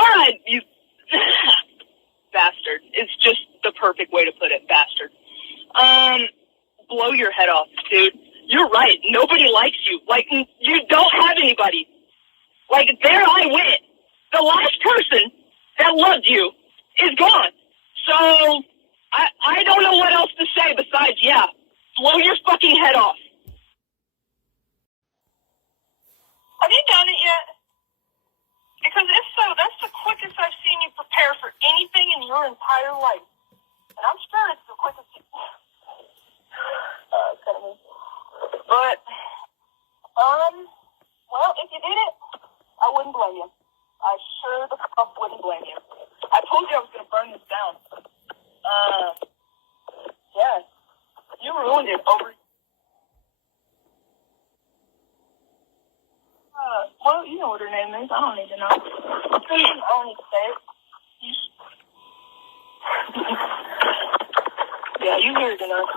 Alright, you bastard. It's just the perfect way to put it, bastard. Blow your head off, dude. You're right. Nobody likes you. Like, you don't have anybody. Like, there I went. The last person that loved you is gone. So, I don't know what else to say besides, yeah, blow your fucking head off. Have you done it yet? Because if so, that's the quickest I've seen you prepare for anything in your entire life. And I'm sure it's the quickest you... But, well, if you did it, I wouldn't blame you. I sure the fuck wouldn't blame you. I told you I was going to burn this down. Yeah, you ruined it over... well, you know what her name is. I don't need to know. I don't need to say it. Yeah, you heard enough.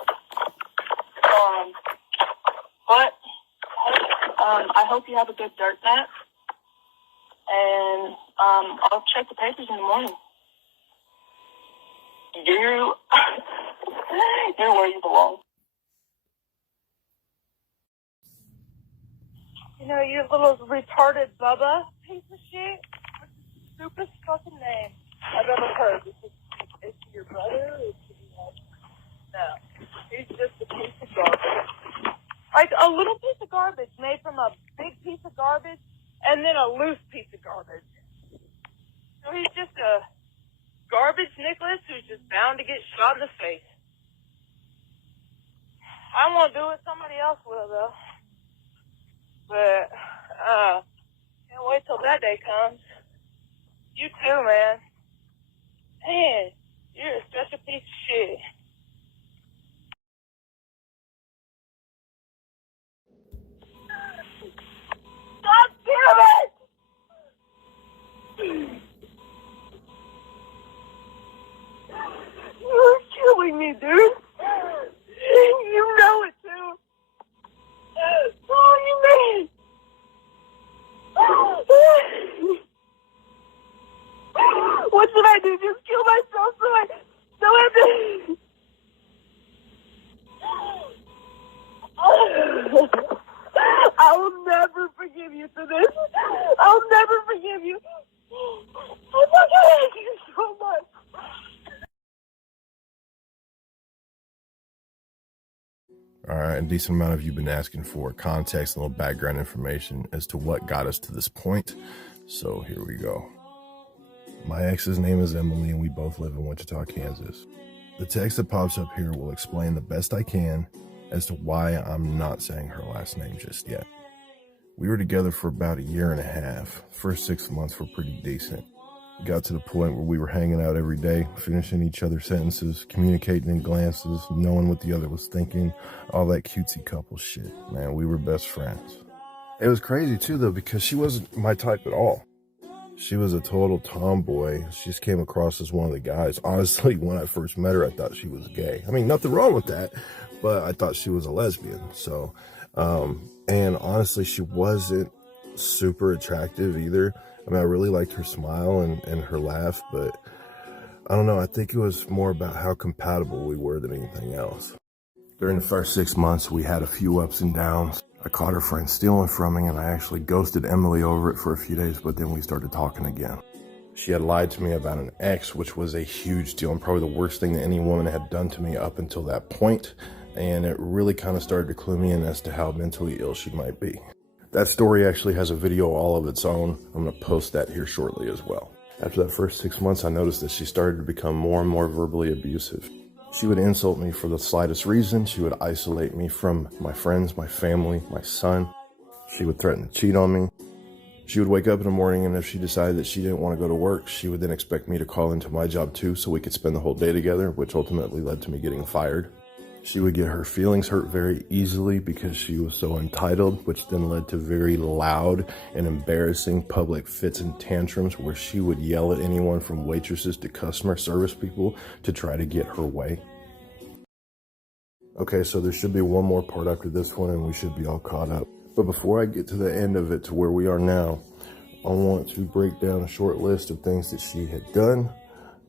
But, I hope you have a good dirt nap. And, I'll check the papers in the morning. You're where you belong. You know, you little retarded Bubba piece of shit. What's the stupidest fucking name I've ever heard? Is he your brother? Is he no. He's just a piece of garbage. Like a little piece of garbage made from a big piece of garbage and then a loose piece of garbage. So he's just a garbage Nicholas who's just bound to get shot in the face. I won't do it. Somebody else will, though. But, can't wait till that day comes. You too, man. Man, you're such a piece of shit. God damn it! You're killing me, dude. You know it, too. Oh, you made it. What should I do? Just kill myself so I I'll never forgive you for this. I'll never forgive you. I fucking hate you so much. All right, a decent amount of you have been asking for context and a little background information as to what got us to this point. So here we go. My ex's name is Emily and we both live in Wichita, Kansas. The text that pops up here will explain the best I can as to why I'm not saying her last name just yet. We were together for about 1.5 years. First 6 months were pretty decent. It got to the point where we were hanging out every day, finishing each other's sentences, communicating in glances, knowing what the other was thinking, all that cutesy couple shit. Man, we were best friends. It was crazy too though, because she wasn't my type at all. She was a total tomboy. She just came across as one of the guys. Honestly, when I first met her, I thought she was gay. I mean, nothing wrong with that, but I thought she was a lesbian. So, and honestly, she wasn't super attractive either. I mean, I really liked her smile and her laugh, but I don't know. I think it was more about how compatible we were than anything else. During the first 6 months, we had a few ups and downs. I caught her friend stealing from me, and I actually ghosted Emily over it for a few days, but then we started talking again. She had lied to me about an ex, which was a huge deal and probably the worst thing that any woman had done to me up until that point. And it really kind of started to clue me in as to how mentally ill she might be. That story actually has a video all of its own. I'm going to post that here shortly as well. After that first 6 months, I noticed that she started to become more and more verbally abusive. She would insult me for the slightest reason. She would isolate me from my friends, my family, my son. She would threaten to cheat on me. She would wake up in the morning, and if she decided that she didn't want to go to work, she would then expect me to call into my job too so we could spend the whole day together, which ultimately led to me getting fired. She would get her feelings hurt very easily because she was so entitled, which then led to very loud and embarrassing public fits and tantrums where she would yell at anyone from waitresses to customer service people to try to get her way. Okay, so there should be one more part after this one and we should be all caught up. But before I get to the end of it to where we are now, I want to break down a short list of things that she had done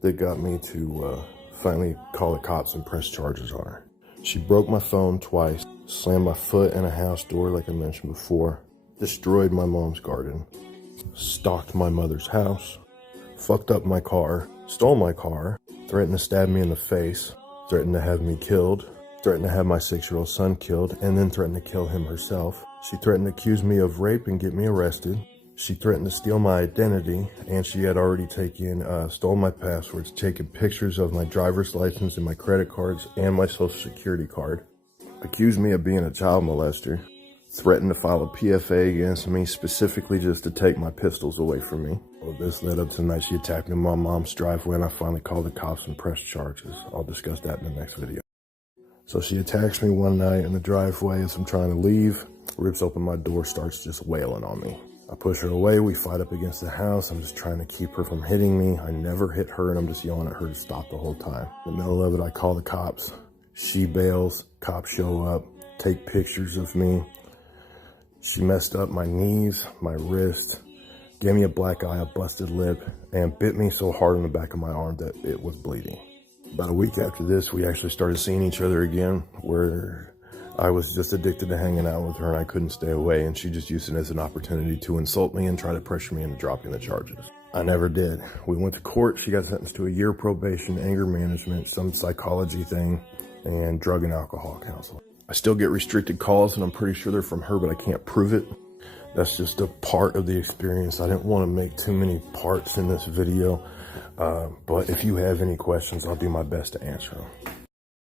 that got me to finally call the cops and press charges on her. She broke my phone twice, slammed my foot in a house door like I mentioned before, destroyed my mom's garden, stalked my mother's house, fucked up my car, stole my car, threatened to stab me in the face, threatened to have me killed, threatened to have my 6-year-old son killed, and then threatened to kill him herself. She threatened to accuse me of rape and get me arrested. She threatened to steal my identity, and she had already stole my passwords, taken pictures of my driver's license and my credit cards and my social security card. Accused me of being a child molester. Threatened to file a PFA against me, specifically just to take my pistols away from me. Well, this led up to the night she attacked me in my mom's driveway, and I finally called the cops and pressed charges. I'll discuss that in the next video. So she attacks me one night in the driveway as I'm trying to leave, rips open my door, starts just wailing on me. I push her away, we fight up against the house. I'm just trying to keep her from hitting me. I never hit her, and I'm just yelling at her to stop the whole time. In the middle of it, I call the cops. She bails, cops show up, take pictures of me. She messed up my knees, my wrist, gave me a black eye, a busted lip, and bit me so hard on the back of my arm that it was bleeding. About a week after this, we actually started seeing each other again, where I was just addicted to hanging out with her and I couldn't stay away, and she just used it as an opportunity to insult me and try to pressure me into dropping the charges. I never did. We went to court. She got sentenced to a year probation, anger management, some psychology thing, and drug and alcohol counseling. I still get restricted calls, and I'm pretty sure they're from her, but I can't prove it. That's just a part of the experience. I didn't want to make too many parts in this video, but if you have any questions, I'll do my best to answer them.